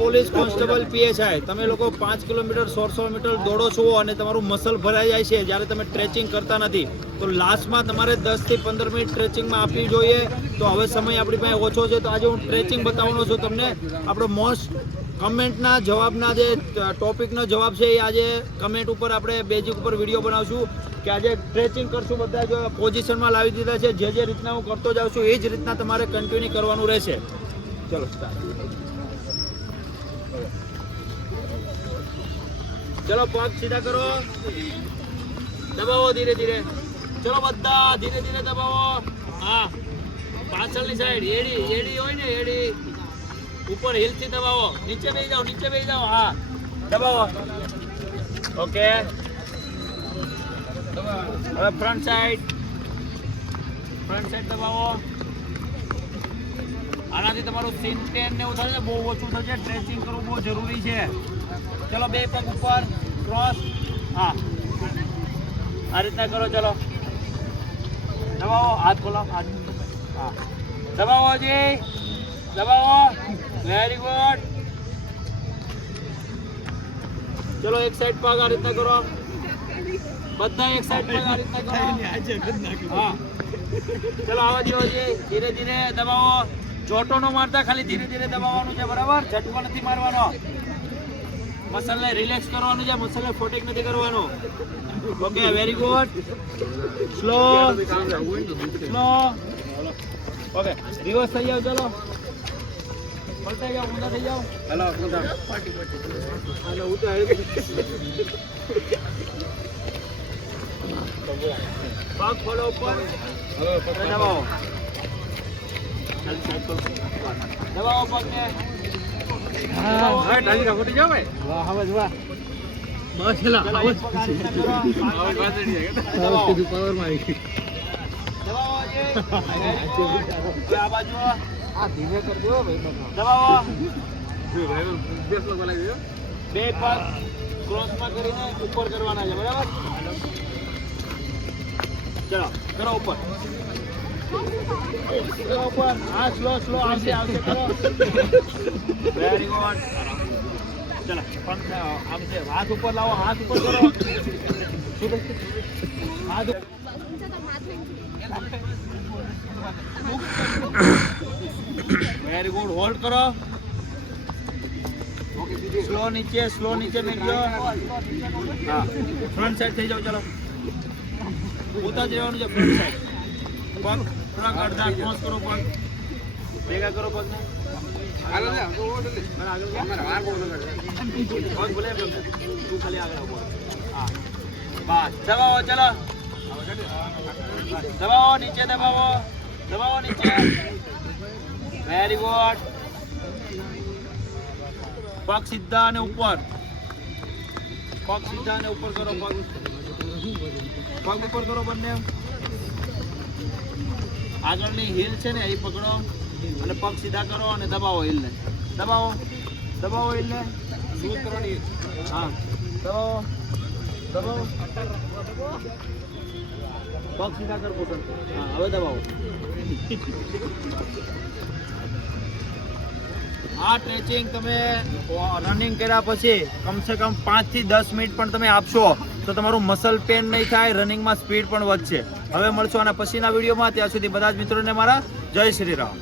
Police constable PSI તમે લોકો 5 kilometre 100 metre દોડો છો અને તમારું મસલ ભરાઈ જાય છે જ્યારે તમે સ્ટ્રેચિંગ કરતા નથી, તો લાસ્ટમાં તમારે 10 થી 15 મિનિટ સ્ટ્રેચિંગમાં આપવી જોઈએ. તો હવે સમય આપણી પાસે ઓછો છે, તો આજે હું સ્ટ્રેચિંગ બતાવવાનો છું તમને. આપણો મોસ્ટ કમેન્ટના જવાબના જે ટોપિકનો જવાબ છે એ આજે કમેન્ટ ઉપર આપણે બેઝિક ઉપર વિડીયો બનાવશું કે આજે સ્ટ્રેચિંગ કરશું. બધા જ પોઝિશનમાં લાવી દીધા છે. જે રીતના હું કરતો જાઉં છું એ જ રીતના તમારે કન્ટિન્યુ કરવાનું રહેશે. ચલો સ્ટાર્ટ. ચલો પગ સીધા કરો, દબાવો ધીરે ધીરે. ચલો બધા ધીરે ધીરે દબાવો. હા, પાછળની સાઈડ એડી હોય ને, એડી ઉપર હિલથી દબાવો. નીચે બેસી જાઓ, નીચે બેસી જાઓ. હા, દબાવો. ઓકે, હવે ફ્રન્ટ સાઈડ દબાવો. આનાથી તમારું સીન ટેન ને એવું થશે, બહુ ઓછું થશે. સ્ટ્રેચિંગ કરવું બહુ જરૂરી છે. ચલો બે પગ ઉપર ક્રોસ. હા, આ રીતના કરો. ચલો દબાવો, હાથ ખોલો. હાથ, હા, દબાવો જી, દબાવો. Very good. ચલો એક સાઈડ પગ આ રીતના કરો. બધા એક સાઈડ પગ આ રીતના કરો. હા, ચલો આવા દો જી, ધીરે ધીરે દબાવો. જોટો નો મારતા, ખાલી ધીરે ધીરે દબાવવાનું છે, બરાબર? ઝટકો નથી મારવાનો. મસલને રિલેક્સ કરવાનું છે, મસલને ફોટેક નથી કરવાનું. Okay, very good. Slow slow. Okay, reverse થઈ જાવ. ચલો પલટાઈ જાવ, ઊંધા થઈ જાવ. હેલો ઊંધા. હાલો ઊંધા. પગ ખોલો ઉપર. હેલો દબાવો. દબાવો પગને. હા, ટાળી રાખો તો જાવ ભાઈ. વાહ, હવે વાહ. બસ હેલા. આવાજ વાસડી જાય. દબાવો. પાવર મારી. દબાવો જે. આ બાજુ આ ધીમે કર દો ભાઈ. દબાવો. જો ભાઈ બેસ લો બોલાવી દો. બે પગ ક્રોસમાં કરીને ઉપર કરવાના છે, બરાબર? ચલો કરો ઉપર. હા, સ્લો સ્લો આવશે કરો. Very good. ચલો આમ છે, હાથ ઉપર લાવો. હાથ ઉપર કરો. હાથ વેરી ગુડ. હોલ્ડ કરો. સ્લો નીચે મેળજો. હા, ફ્રન્ટ સાઈડ થઈ જાવ. ચલો ઉતા જ રહેવાનું છે. ફ્રન્ટ સાઈડ પગ થોડા અડધા ક્રોસ કરો. પગ ભેગા કરો. પગને આગળ હા, બસ દબાવો. ચલો દબાવો નીચે. દબાવો નીચે. Very good. પગ સીધા અને ઉપર. પગ સીધા અને ઉપર કરો. પગ ઉપર કરો બંને. આગળની હીલ છે ને એ પકડો અને પગ સીધા કરો અને દબાવો હીલને. દબાવો હીલને. સ્મૂથ કરવાની. હા, દબાવો. પગ સીધા કરો. હા, હવે દબાવો. આ સ્ટ્રેચિંગ તમે રનિંગ કર્યા પછી કમસે કમ 5 થી 10 મિનિટ પણ તમે આપશો તો તમારું મસલ પેન નહીં થાય, રનિંગમાં સ્પીડ પણ વધશે. હવે મળશું આના પછીના વિડીયોમાં. ત્યાં સુધી બધા જ મિત્રોને મારા જય શ્રી રામ.